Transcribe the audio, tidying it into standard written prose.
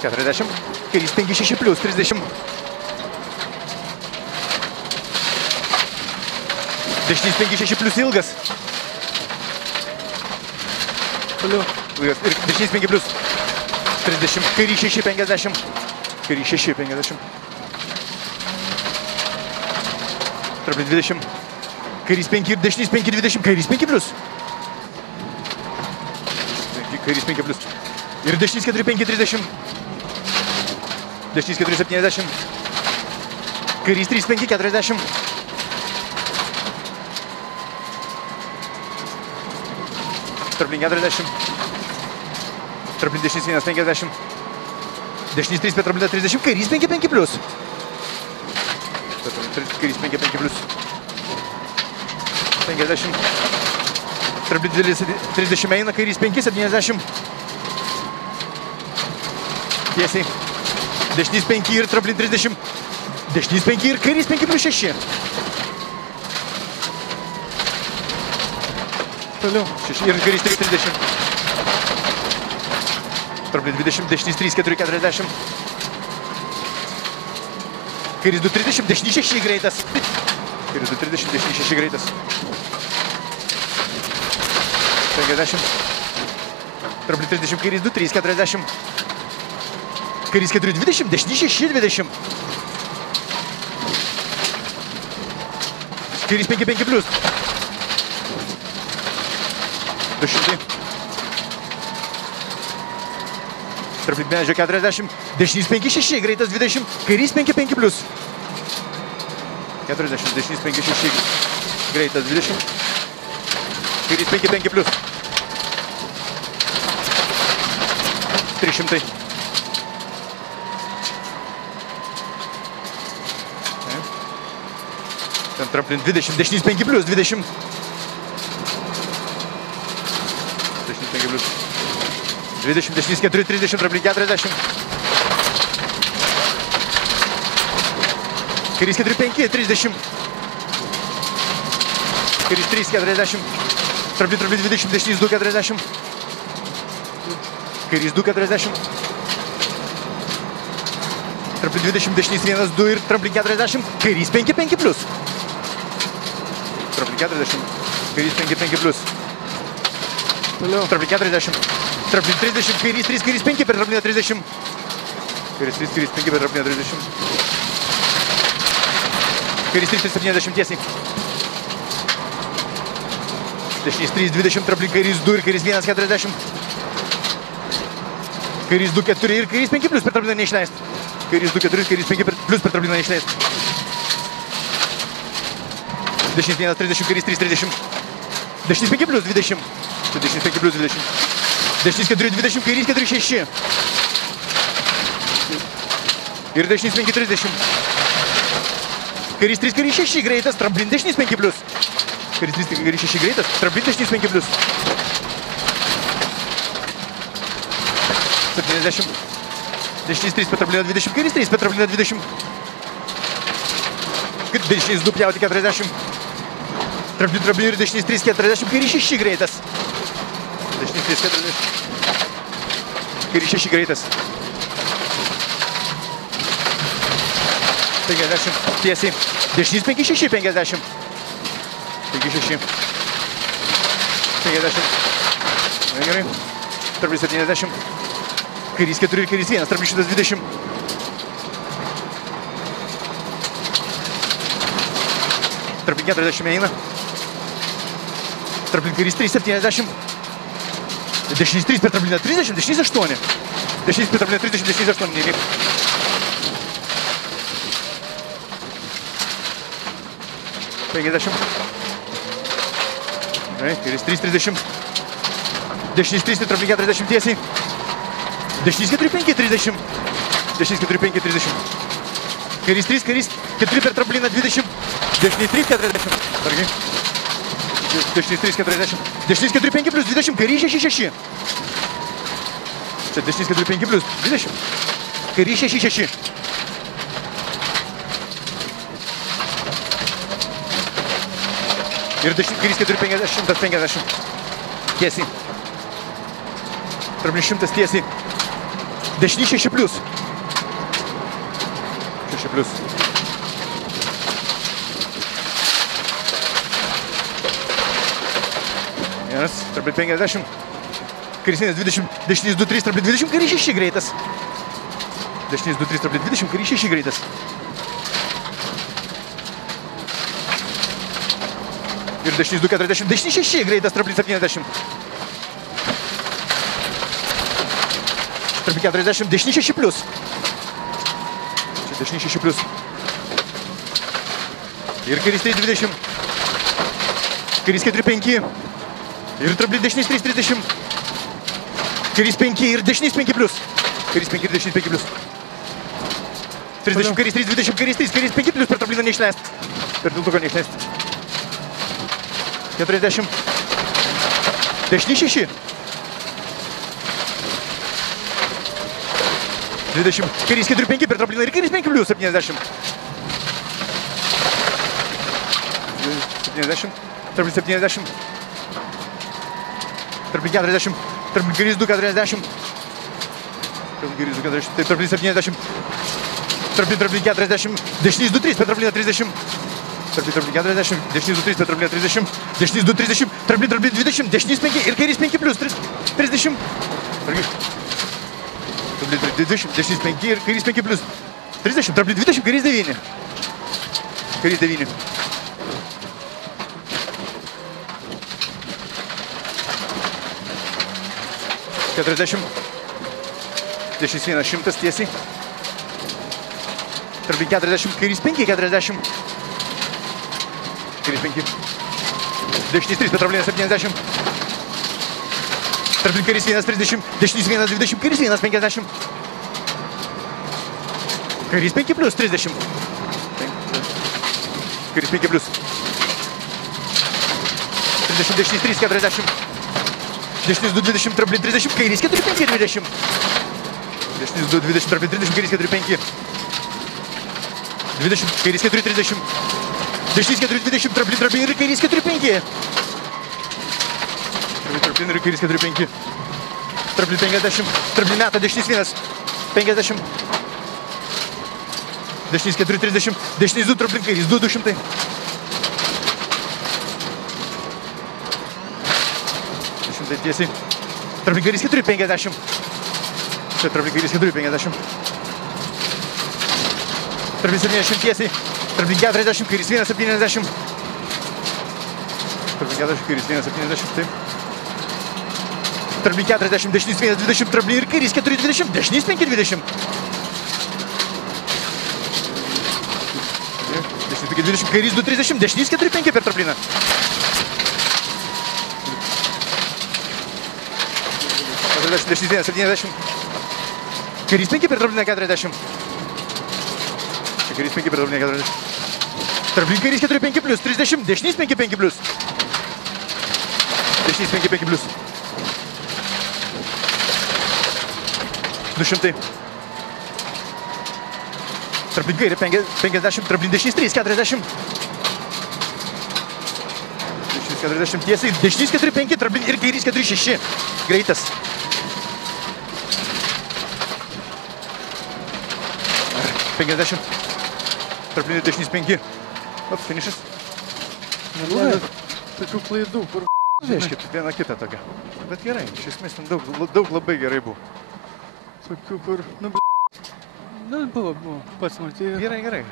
40. Kairys 5-6 plius 30. Dešinys 5-6 plius ilgas. Toliau. Ir dešinys 5 plius 30. Kairys 6-50. Kairys 6-50. Traplin 20. Kairys 5 ir dešinys 5-20. Kairys 5 plius. Kairys 5 plius. Ir dešinys 4-5-30. Dešinys 4-70. Kairys 3-5-40. Traplin 40. Traplin dešinys 1-50. Dešinys 3 traplin 30. Kairys 5-5 plius. Kairys 5-5 plius. 50. Traplin 30 eina. Kairys 5-70. Tiesiai. Dešinys 5 ir traplin 30. Dešinys 5 ir kairys 5 plius 6. Toliau. 6 ir kairys 3-30. Traplin 20. Dešinys 3-4-40. Kairys 2-30. Dešinys 6 greitas. Kairys 2-30. Dešinys 6 greitas. 50. Traplin 30. Kairys 2-3-40. Kairys 4-20, dešinys 6-20. Kairys 5-5 plius. 200. Traplin medžio 40, dešinys 5-6, greitas 20. Kairys 5-5 plius. 40, dešinys 5-6, greitas 20. Kairys 5-5 plius. 300. Traplin 20, dešinys 5 plius, 20. Dešinys 5 plius. 20, dešinys 4-30, traplin 40. Kairys 4-5-30. Kairys 3-40. Traplin 20, dešinys 2-40. Kairys 2-40. Traplin 20, dešinys 1-2 ir traplin 40. Kairys 5-5 plius. Traplin 40. Kairys 5-5 plius. Toliau. Traplin 40. Traplin 30. Kairys 3, kairys 5 per trapliną 30. Kairys 3, kairys 5 per trapliną 30. Kairys 3-70 tiesiai. Dešinys 3-20, traplin kairys 2 ir kairys 1-40. Kairys 2-4 ir kairys 5 plius per trapliną neišleist. Kairys 2-4 ir kairys 5 plius per trapliną neišleist. Dešinys 1-30, kairys 3-30. Dešinys 5 plius 20. Dešinys 5 plius 20. Dešinys 4-20, kairys 4-6. Ir dešinys 5-30. Kairys 3, kairys 6 greitas, traplin dešinys 5 plius. Kairys 3, kairys 6 greitas, traplin dešinys 5 plius. 70. Dešinys 3 per trapliną 20, kairys 3 per trapliną 20. Dešinys 2 pjauti 40. Traplin ir dešinys 3-40, kairys 6 greitas. Dešinys 3-40. Kairys 6 greitas. 50. Tiesiai. Dešinys 5-6-50. 5-6. 50. Gerai. Traplin 70. Kairys 4 ir kairys 1. Traplin 120. Traplin 40 eina. Traplin kairys 3-70. Dešinys 3 per trapliną 30, dešinys 8. Dešinys per trapliną 30, dešinys 8. Nevyk. Gerai, kairys 3-30. Dešinys 3 per trapliną 40 tiesiai. Dešinys 4-5-30. Dešinys 4-5-30. Kairys 3, kairys 4 per trapliną 20. Dešinys 3-40. Sargiai. Dešinys 3-40. Dešinys 4-5 plius 20. Kairys 6-6. Čia dešinys 4-5 plius 20. Kairys 6-6. Ir kairys 4-50, 150. Tiesiai. Traplin 100 tiesiai. Dešinį 6 plius. 6 plius. Vienas, trapli 50. Kairys 20, dešinys 2-3, trapli 20, kairys 6 greitas. Dešinys 2-3, trapli 20, kairys 6 greitas. Ir dešinys 2-40, dešinys 6 greitas, trapli 70. Trapli 40, dešinys 6 plius. Čia dešinys 6 plius. Ir kairys 3-20. Kairys 4-5. Ir trapli dešinys 3-30. Kairys 5 ir dešinys 5 plius. Kairys 5 ir dešinys 5 plius. 30, kairys 3-20, kairys 3, kairys 5 plius per trapliną neišleist. Per tiltuką neišleist. 40. Dešinys 6. 20. Kairys 4-5 per trapliną ir kairys 5 plius. 70. 70. Trapli 70. Trapli 40. Trapli kairys 2-40. Trapli kairys 2-40. Taip, trapli 70. Trapli 40. Dešinys 2-3 per trapliną 30. Trapli 40. Dešinys 2-3 per trapliną 30. Dešinys 2-30. Trapli 20. Dešinys 5 ir kairys 5 plius 30. Trapli 20. Dešinys 5 ir kairys 5 plius 30. Trapli 20. Kairys 9. Kairys 9. Dešinys 1, 100 tiesiai. Trapli 40, kairys 5, 40. Kairys 5. Dešinys 3, per trapliną 70. Trapli kairys 1, 30. Dešinys 1, 20, kairys 1, 50. Kairys 5 plius 30. Kairys 5 plius. 30, dešinys 3, 40. Dešinys 2-20, trapli 30, kairys 4-5, 20. Dešinys 2-20, trapli 30, kairys 4-5. 20, kairys 4-30. Dešinys 4-20, trapli ir kairys 4-5. Trapli ir kairys 4-5. Trapli 50, trapli meta, dešinys 1. 50. Dešinys 4-30, dešinys 2, trapli kairys 2-200. Tiesiai. Trapli kairys 4-50. Čia trapli kairys 4-50. Trapli 70 tiesiai. Trapli 40, kairys 1-70. Trapli 40, kairys 1-70. Taip. Trapli 40, dešinys 1-20, trapli ir kairys 4-20, dešinys 5-20. Dešinys 5-20, kairys 2-30, dešinys 4-5 per trapliną. Dešinys 1-70. Kairys 5 per trapliną 40. Kairys 5 per trapliną 40. Trapli kairys 4-5 plius 30. Dešinys 5-5 plius. Dešinys 5-5 plius. 200. Trapli kairį 50. Trapli dešinys 3-40. Dešinys 40 tiesiai. Dešinys 4-5. Trapli ir kairys 4-6. Greitas. 50. Traplinį dešinys 5. O, finišas. Tokių klaidų, kur... Reiškit, vieną kitą tokią. Bet gerai, iš esmės ten daug labai gerai buvo. Tokių, kur... Nu, buvo, pats matėjai. Gerai.